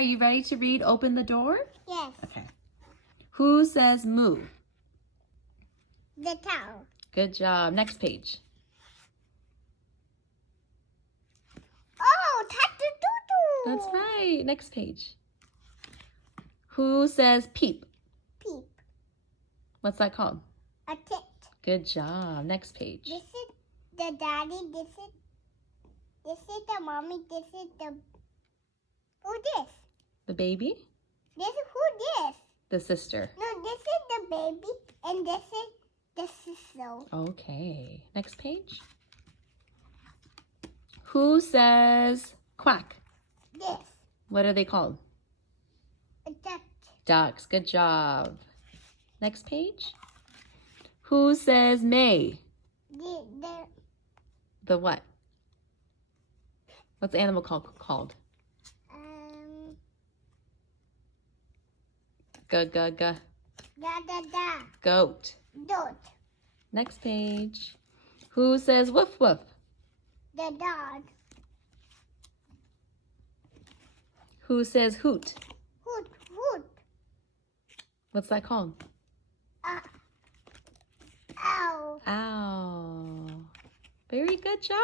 Are you ready to read Open the Door? Yes. Okay. Who says moo? The cow. Good job. Next page. Oh, Toddler. That's right. Next page. Who says peep? Peep. What's that called? A tit. Good job. Next page. This is the daddy. This is the mommy. This is the who this? The baby? This is who this? The sister. No, this is the baby, and this is the sister. Okay. Next page. Who says quack? This. What are they called? A duck. Ducks. Good job. Next page. Who says may? The what? What's the animal called? Ga. Da da da. Goat. Goat. Next page. Who says woof woof? The dog. Who says hoot? Hoot hoot. What's that called? Ow. Ow. Very good job.